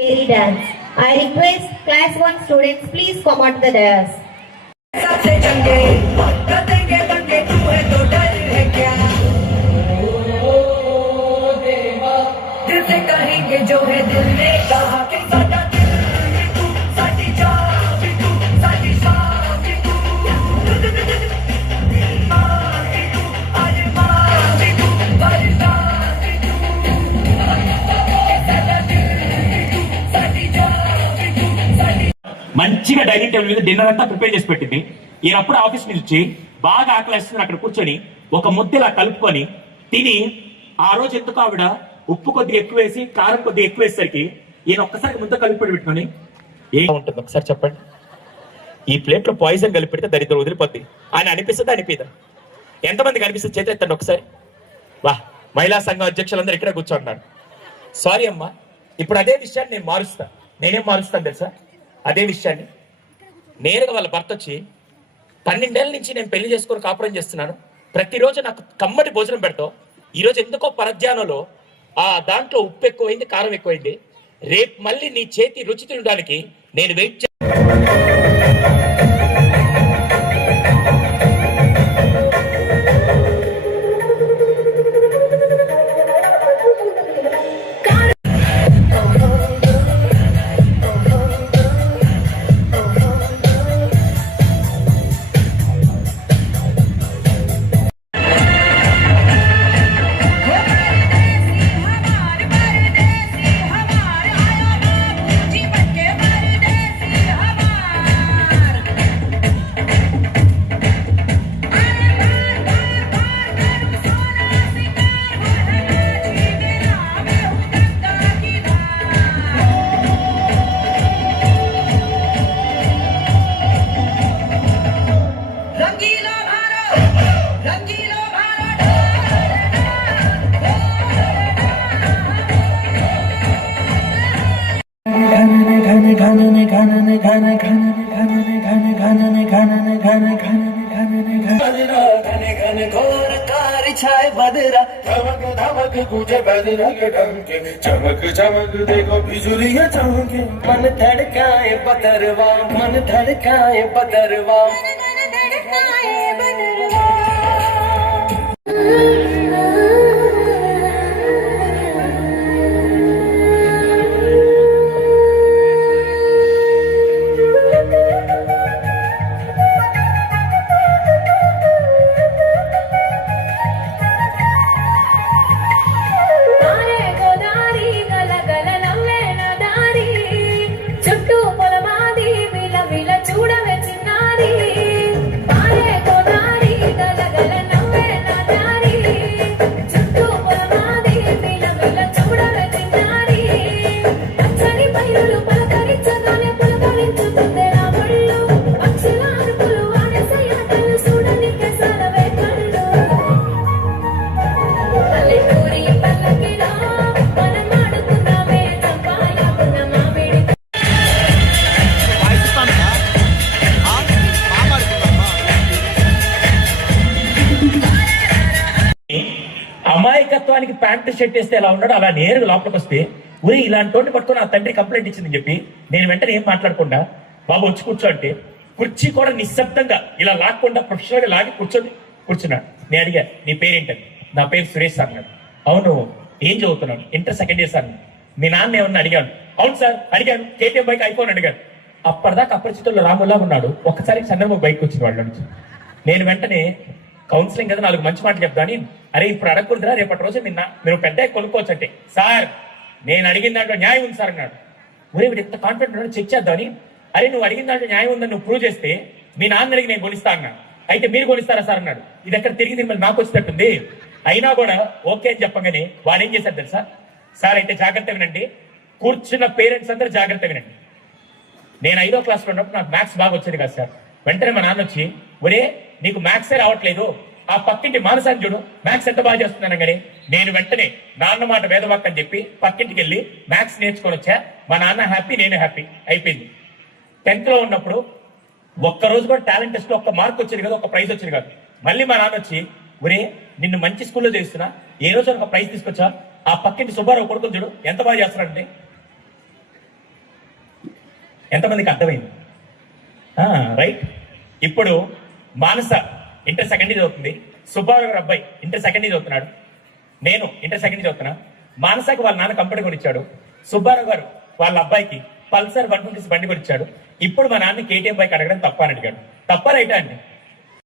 Fairy dance. I request class 1 students please come out the dais. सबसे चंगे करेंगे बनके तू है तो डर है क्या देवा दिल से कहेंगे जो है दिल ने कहा कि साडा दिल भी तू साडी जान भी तू साडी शान भी तू मां भी तू अरे मां भी तू बरसात भी तू साडा दिल भी तू साडी जान भी तू साडी మంచిగా డైనింగ్ టేబుల్ మీద డిన్నర్ అంతా ప్రిపేర్ చేసి పెట్టింది. ఈయనప్పుడు ఆఫీస్ నుంచి బాగా ఆకలిస్తుంది, అక్కడ కూర్చొని ఒక ముద్దలా కలుపుకొని తిని, ఆ రోజు ఎందుకు ఆవిడ ఉప్పు కొద్దిగా ఎక్కువ వేసి కారం కొద్దిగా ఎక్కువ వేసేసరికి ఈయన ఒక్కసారి ముద్ద కలిపి పెట్టుకొని ఏం ఉంటుంది ఒకసారి చెప్పండి. ఈ ప్లేట్ లో పాయిజన్ కలిపి పెడితే దరిద్రం వదిలిపోద్ది అని అనిపిస్తుంది అనిపిదా? ఎంతమందికి అనిపిస్తుంది? చేతి ఎత్తండి ఒకసారి. వా, మహిళా సంఘం అధ్యక్షులందరూ ఇక్కడే కూర్చోంటున్నారు. సారీ అమ్మా, ఇప్పుడు అదే విషయాన్ని నేను మారుస్తా. నేనేం మారుస్తాను తెలుసా? అదే విషయాన్ని నేరుగా వాళ్ళ భర్త వచ్చి 12 ఏళ్ళ నుంచి నేను పెళ్లి చేసుకొని కాపురం చేస్తున్నాను, ప్రతిరోజు నాకు కమ్మటి భోజనం పెడతావు, ఈరోజు ఎందుకో పరధ్యానంలో ఆ దాంట్లో ఉప్పు ఎక్కువైంది, కారం ఎక్కువైంది, రేపు మళ్ళీ నీ చేతి రుచి తినడానికి నేను వెయిట్ बदरा धमक धमक गूंजे बदरा के डंके चमक चमक देखो बिजुलियां चमके मन धड़काए बदरवा मन धड़काए बदरवा అమాయకత్వానికి ప్యాంట్ షర్ట్ వేస్తే ఎలా ఉన్నాడో అలా నేరుగా లోపలికి వస్తే, ఊరి ఇలాంటి వాడిని పట్టుకొని ఆ తండ్రి కంప్లైంట్ ఇచ్చిందని చెప్పి నేను వెంటనే ఏం మాట్లాడకుండా బాబు వచ్చి కూర్చో అంటే కుర్చీ కూడా నిశ్శబ్దంగా ఇలా లాక్కుండా ప్రొఫెషనల్ గా లాగి కూర్చున్నాడు. నేను అడిగా, నీ పేరేంటని? నా పేరు సురేష్ సార్ అన్నాడు. అవును, ఏం చదువుతున్నాడు? Inter second year sir. మీ నాన్న ఏమన్నా అడిగాను? అవును సార్ అడిగాను. కేటీఎం బైక్ ఐఫోన్ అడిగాను. అప్పటిదాకా అపరిచితుల్లో రాములా ఉన్నాడు. ఒక్కసారి చంద్రబాబు బైక్ వచ్చింది వాళ్ళ నుంచి. నేను వెంటనే కౌన్సిలింగ్ కదా 4 మంచి మాటలు చెప్తాను, అరే ఇప్పుడు అడగకూడదురా, రేపటి రోజు మీరు పెద్ద కొనుక్కోవచ్చు అంటే, సార్ నేను అడిగిన దాంట్లో న్యాయం ఉంది సార్ అన్నాడు. ఒరే వీడు ఎంత కాన్ఫిడెంట్ ఉన్నాడు, చెక్ చేద్దామని. అరే నువ్వు అడిగిన దాంట్లో న్యాయం ఉందని నువ్వు ప్రూవ్ చేస్తే మీ నాన్న అడిగి నేను కొనిస్తా అన్నా. అయితే మీరు కొనిస్తారా సార్ అన్నాడు. ఇది ఎక్కడ తిరిగి మళ్ళీ నాకు వచ్చేటట్టుంది. అయినా కూడా ఓకే అని చెప్పగానే వాడు ఏం చేశారు తెలుసా? సార్ అయితే జాగ్రత్త వినండి, కూర్చున్న పేరెంట్స్ అందరూ జాగ్రత్త వినండి. నేను 5వ క్లాస్లో ఉన్నప్పుడు నాకు మ్యాథ్స్ బాగా వచ్చేది కదా సార్. వెంటనే మా నాన్న వచ్చి, ఒరే నీకు మ్యాథ్సే రావట్లేదు, ఆ పక్కింటి మానసాన్ని చూడు మ్యాథ్స్ ఎంత బాగా చేస్తున్నాను కానీ, నేను వెంటనే నాన్న మాట వేదవాక్ అని చెప్పి పక్కింటికి వెళ్ళి మ్యాథ్స్ నేర్చుకొని వచ్చా. మా నాన్న హ్యాపీ, నేను హ్యాపీ. అయిపోయింది. 10th లో ఉన్నప్పుడు ఒక్కరోజు కూడా టాలెంట్ టెస్ట్ లో ఒక్క మార్క్ వచ్చేది కదా, ఒక ప్రైజ్ వచ్చేది కాదు. మళ్ళీ మా నాన్న వచ్చి, ఒరే నిన్ను మంచి స్కూల్లో చేస్తున్నా, ఏ రోజు ఒక ప్రైజ్ తీసుకొచ్చా, ఆ పక్కింటి సుబ్బారావు కొడుకుని చూడు ఎంత బాగా చేస్తున్నాడంటే. ఎంతమందికి అర్థమైంది? రైట్. ఇప్పుడు మానస ఇంటర్ సెకండ్ ఇయర్ చదువుతుంది, సుబ్బారావు గారు అబ్బాయి ఇంటర్ సెకండ్ ఇయర్ చదువుతున్నాడు, నేను ఇంటర్ సెకండ్ ఇయర్ చదువుతున్నా. మానసకి వాళ్ళ నాన్న కంపెనీ కొనిచ్చాడు, సుబ్బారావు గారు వాళ్ళ అబ్బాయికి పల్సర్ 150 బండి కొనిచ్చాడు. ఇప్పుడు మా నాన్న KTM బైక్ అడగడం తప్ప అని అడిగాడు. తప్ప రైటా అండి?